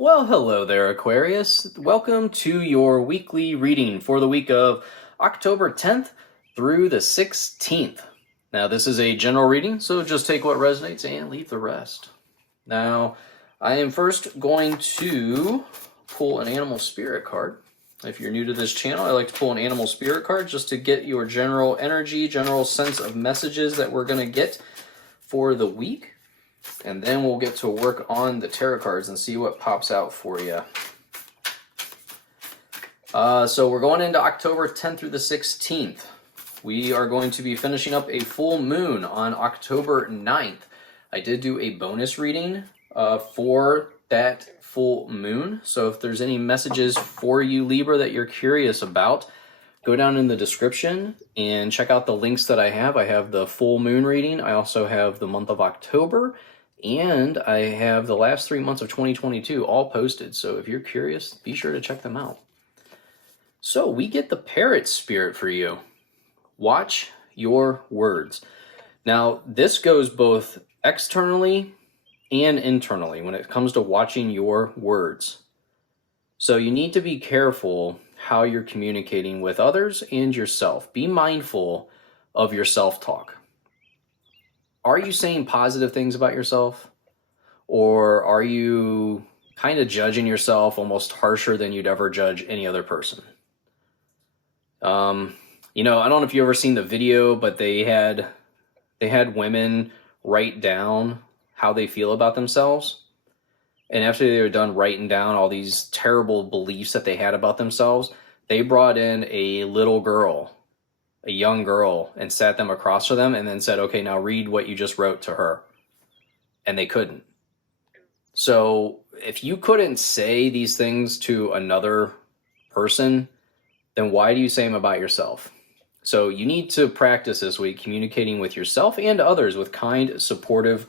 Well, hello there, Aquarius. Welcome to your weekly reading for the week of October 10th through the 16th. Now, this is a general reading, so just take what resonates and leave the rest. Now, I am first going to pull an animal spirit card. If you're new to this channel, I like to pull an animal spirit card just to get your general energy, general sense of messages that we're going to get for the week. And then we'll get to work on the tarot cards and see what pops out for you. So we're going into October 10th through the 16th. We are going to be finishing up a full moon on October 9th. I did do a bonus reading for that full moon. So if there's any messages for you, Libra, that you're curious about, go down in the description and check out the links that I have. I have the full moon reading. I also have the month of October. And I have the last 3 months of 2022 all posted. So if you're curious, be sure to check them out. So we get the parrot spirit for you. Watch your words. Now, this goes both externally and internally when it comes to watching your words. So you need to be careful how you're communicating with others and yourself. Be mindful of your self-talk. Are you saying positive things about yourself? Or are you kind of judging yourself almost harsher than you'd ever judge any other person? I don't know if you've ever seen the video, but they had women write down how they feel about themselves. And after they were done writing down all these terrible beliefs that they had about themselves, they brought in a little girl, a young girl, and sat them across from them and then said, okay, now read what you just wrote to her. And they couldn't. So if you couldn't say these things to another person, then why do you say them about yourself? So you need to practice this week communicating with yourself and others with kind, supportive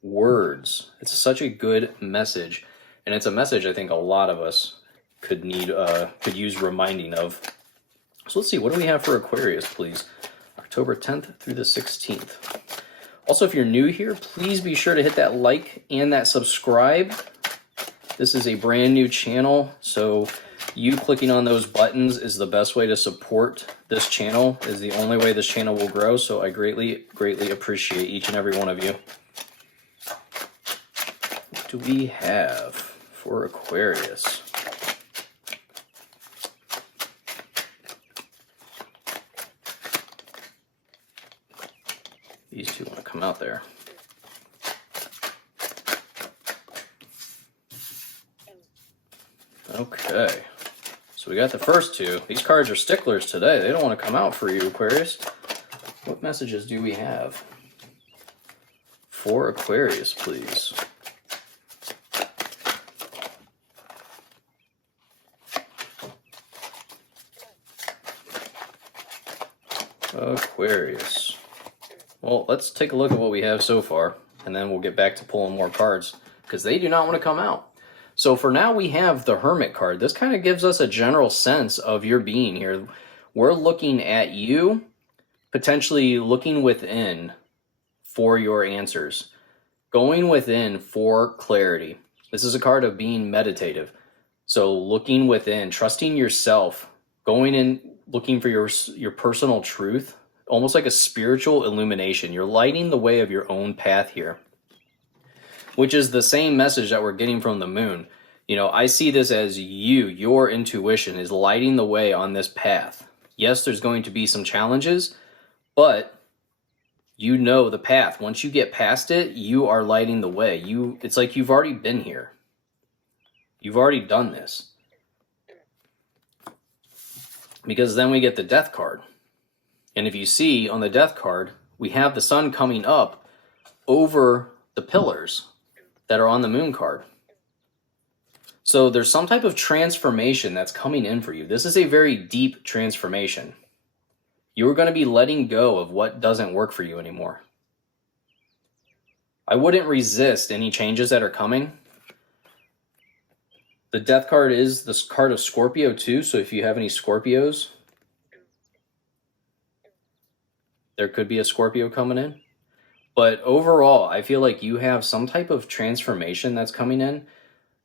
words. It's such a good message. And it's a message I think a lot of us could use reminding of. So let's see, what do we have for Aquarius, please? October 10th through the 16th. Also, if you're new here, please be sure to hit that like and that subscribe. This is a brand new channel, so you clicking on those buttons is the best way to support this channel, is the only way this channel will grow, so I greatly, greatly appreciate each and every one of you. What do we have for Aquarius? These two want to come out there. Okay. So we got the first two. These cards are sticklers today. They don't want to come out for you, Aquarius. What messages do we have for Aquarius, please? Aquarius. Well, let's take a look at what we have so far, and then we'll get back to pulling more cards, because they do not want to come out. So for now, we have the Hermit card. This kind of gives us a general sense of your being here. We're looking at you, potentially looking within for your answers, going within for clarity. This is a card of being meditative. So looking within, trusting yourself, going in, looking for your personal truth, almost like a spiritual illumination. You're lighting the way of your own path here, which is the same message that we're getting from the moon. I see this as your intuition is lighting the way on this path. Yes, there's going to be some challenges, but you know the path. Once you get past it, you are lighting the way. It's like you've already been here. You've already done this. Because then we get the Death card. And if you see on the Death card, we have the sun coming up over the pillars that are on the moon card. So there's some type of transformation that's coming in for you. This is a very deep transformation. You're going to be letting go of what doesn't work for you anymore. I wouldn't resist any changes that are coming. The Death card is this card of Scorpio too, so if you have any Scorpios, there could be a Scorpio coming in. But overall, I feel like you have some type of transformation that's coming in,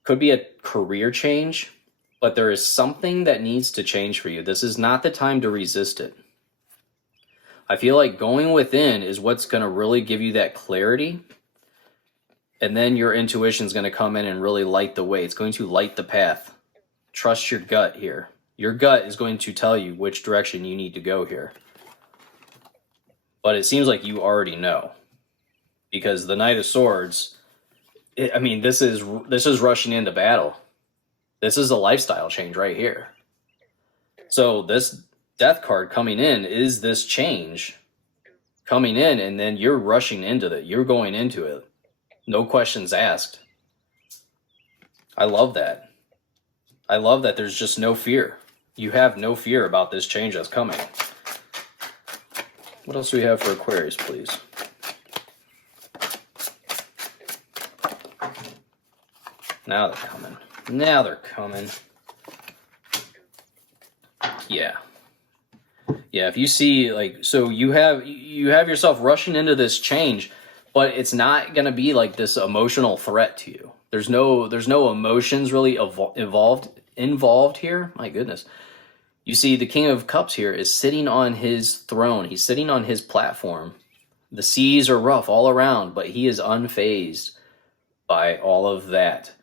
Could be a career change, but there is something that needs to change for you. This is not the time to resist it. I feel like going within is what's going to really give you that clarity. And then your intuition is going to come in and really light the way. It's going to light the path. Trust your gut here. Your gut is going to tell you which direction you need to go here. But it seems like you already know. Because the Knight of Swords, this is rushing into battle. This is a lifestyle change right here. So this Death card coming in is this change coming in, and then you're rushing into it. You're going into it. No questions asked. I love that. I love that there's just no fear. You have no fear about this change that's coming. What else do we have for Aquarius, please? Now they're coming. Now they're coming. Yeah. Yeah, if you see, like, so you have yourself rushing into this change, but it's not going to be like this emotional threat to you. There's no emotions really involved here. My goodness. You see, the King of Cups here is sitting on his throne. He's sitting on his platform. The seas are rough all around, but he is unfazed by all of that.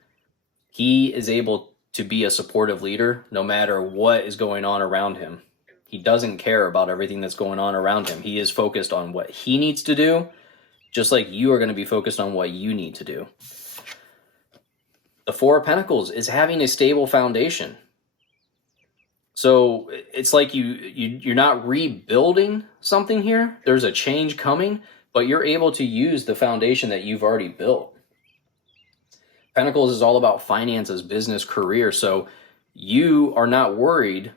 He is able to be a supportive leader no matter what is going on around him. He doesn't care about everything that's going on around him. He is focused on what he needs to do, just like you are going to be focused on what you need to do. The Four of Pentacles is having a stable foundation. So it's like you're not rebuilding something here. There's a change coming, but you're able to use the foundation that you've already built. Pentacles is all about finances, business, career. So you are not worried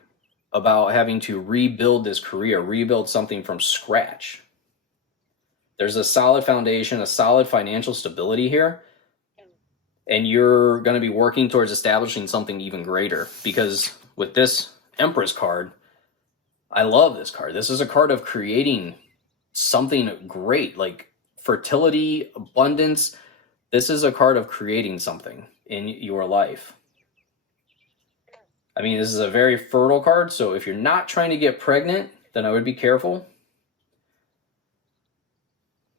about having to rebuild this career, rebuild something from scratch. There's a solid foundation, a solid financial stability here, and you're going to be working towards establishing something even greater. Because with this Empress card, I love this card. This is a card of creating something great, like fertility, abundance. This is a card of creating something in your life. I mean, this is a very fertile card, so if you're not trying to get pregnant, then I would be careful.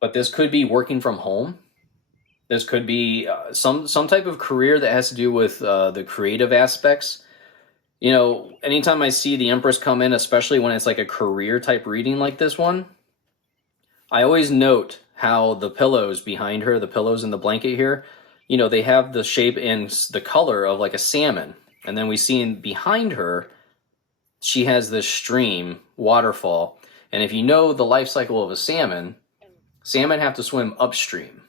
But this could be working from home. This could be some type of career that has to do with the creative aspects. You know, anytime I see the Empress come in, especially when it's like a career type reading like this one, I always note how the pillows behind her, the pillows in the blanket here, you know, they have the shape and the color of like a salmon. And then we see behind her, she has this stream, waterfall. And if you know the life cycle of a salmon, salmon have to swim upstream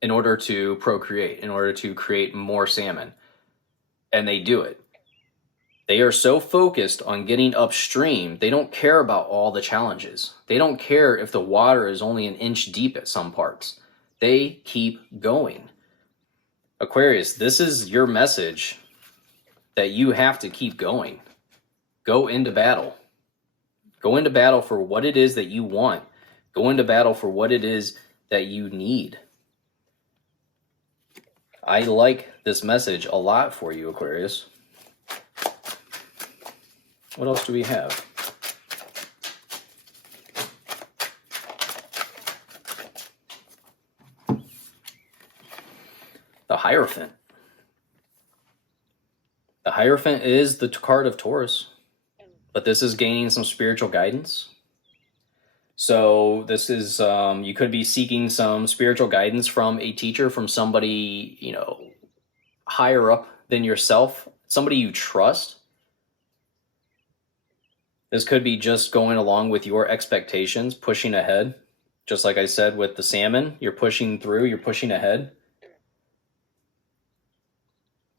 in order to procreate, in order to create more salmon. And they do it. They are so focused on getting upstream, they don't care about all the challenges. They don't care if the water is only an inch deep at some parts. They keep going. Aquarius, this is your message that you have to keep going. Go into battle. Go into battle for what it is that you want. Go into battle for what it is that you need. I like this message a lot for you, Aquarius. What else do we have? The Hierophant. The Hierophant is the card of Taurus, but this is gaining some spiritual guidance. So this is, you could be seeking some spiritual guidance from a teacher, from somebody, you know, higher up than yourself, somebody you trust. This could be just going along with your expectations, pushing ahead. Just like I said with the salmon, you're pushing through, you're pushing ahead.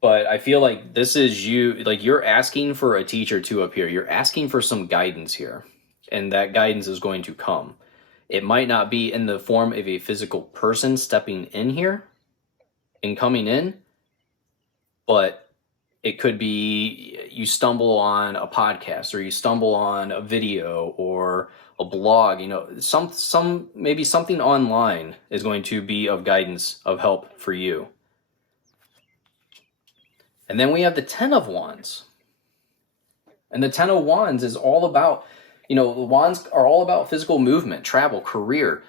But I feel like this is you, like you're asking for a teacher to appear. You're asking for some guidance here. And that guidance is going to come. It might not be in the form of a physical person stepping in here and coming in, but it could be you stumble on a podcast, or you stumble on a video or a blog. You know, maybe something online is going to be of guidance, of help for you. And then we have the Ten of Wands. And the Ten of Wands is all about, the wands are all about physical movement, travel, career.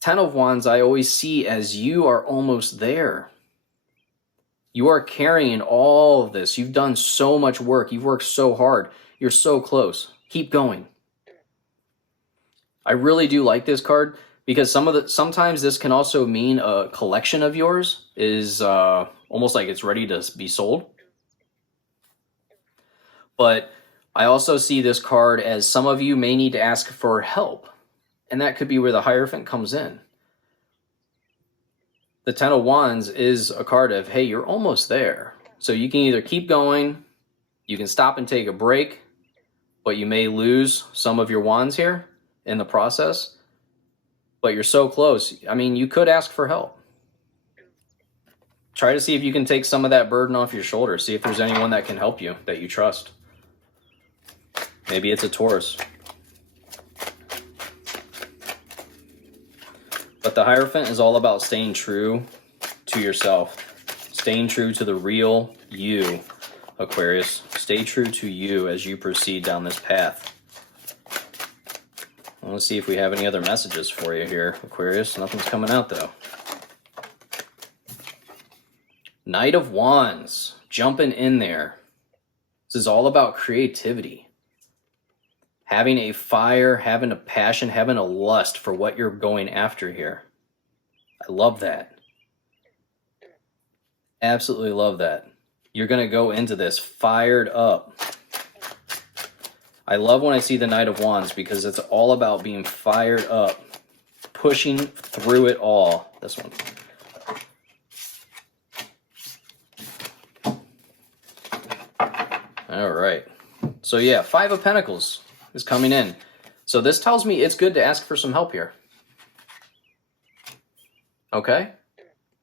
Ten of Wands I always see as you are almost there. You are carrying all of this. You've done so much work. You've worked so hard. You're so close. Keep going. I really do like this card because sometimes this can also mean a collection of yours is almost like it's ready to be sold. But I also see this card as some of you may need to ask for help. And that could be where the Hierophant comes in. The Ten of Wands is a card of, hey, you're almost there. So you can either keep going, you can stop and take a break, but you may lose some of your wands here in the process. But you're so close. I mean, you could ask for help. Try to see if you can take some of that burden off your shoulders. See if there's anyone that can help you, that you trust. Maybe it's a Taurus. But the Hierophant is all about staying true to yourself. Staying true to the real you, Aquarius. Stay true to you as you proceed down this path. Let's see if we have any other messages for you here, Aquarius. Nothing's coming out, though. Knight of Wands. Jumping in there. This is all about creativity. Having a fire, having a passion, having a lust for what you're going after here. I love that. Absolutely love that. You're going to go into this fired up. I love when I see the Knight of Wands because it's all about being fired up, pushing through it all. This one. All right. So yeah, Five of Pentacles is coming in. So this tells me it's good to ask for some help here. Okay?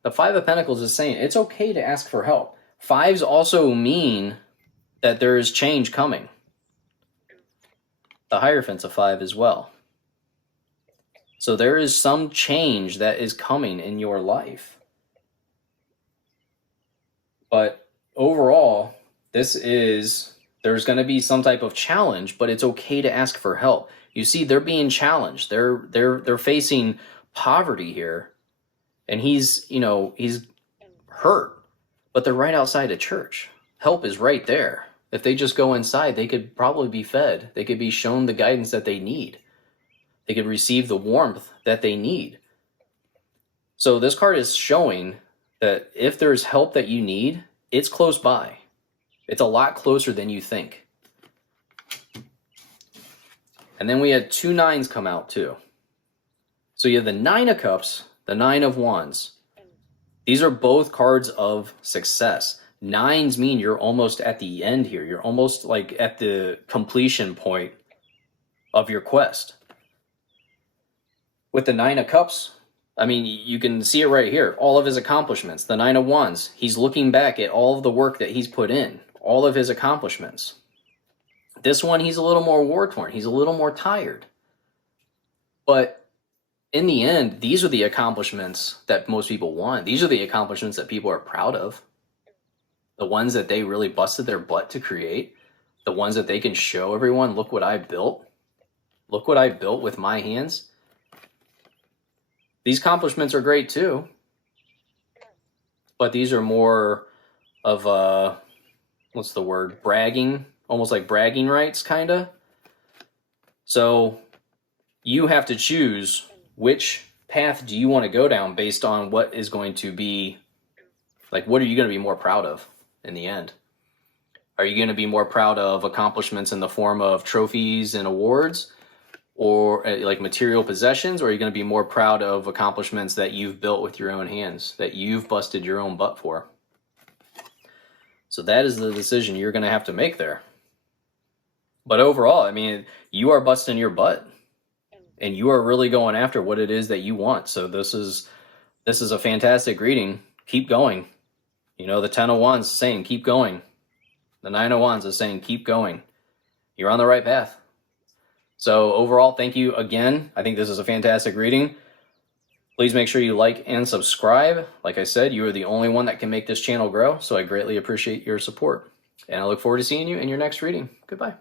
The Five of Pentacles is saying it's okay to ask for help. Fives also mean that there is change coming. The Hierophant's a 5 as well. So there is some change that is coming in your life. But overall, there's going to be some type of challenge, but it's okay to ask for help. You see, they're being challenged. They're facing poverty here. And he's hurt, but they're right outside a church. Help is right there. If they just go inside, they could probably be fed. They could be shown the guidance that they need. They could receive the warmth that they need. So this card is showing that if there's help that you need, it's close by. It's a lot closer than you think. And then we had 2 9s come out too. So you have the 9 of Cups, the 9 of Wands. These are both cards of success. 9s mean you're almost at the end here. You're almost like at the completion point of your quest. With the 9 of Cups, I mean, you can see it right here. All of his accomplishments. The 9 of Wands, he's looking back at all of the work that he's put in. All of his accomplishments. This one, he's a little more war-torn. He's a little more tired. But in the end, these are the accomplishments that most people want. These are the accomplishments that people are proud of. The ones that they really busted their butt to create. The ones that they can show everyone, look what I built. Look what I built with my hands. These accomplishments are great too. But these are more of a, what's the word? Bragging. Almost like bragging rights, kind of. So you have to choose which path do you want to go down based on what is going to be, like, what are you going to be more proud of in the end? Are you going to be more proud of accomplishments in the form of trophies and awards, or like material possessions, or are you going to be more proud of accomplishments that you've built with your own hands, that you've busted your own butt for? So that is the decision you're going to have to make there. But overall, I mean, you are busting your butt, and you are really going after what it is that you want. So this is a fantastic reading. Keep going. You know, the 10 of Wands is saying, keep going. The 9 of Wands is saying, keep going. You're on the right path. So overall, thank you again. I think this is a fantastic reading. Please make sure you like and subscribe. Like I said, you are the only one that can make this channel grow, so I greatly appreciate your support. And I look forward to seeing you in your next reading. Goodbye.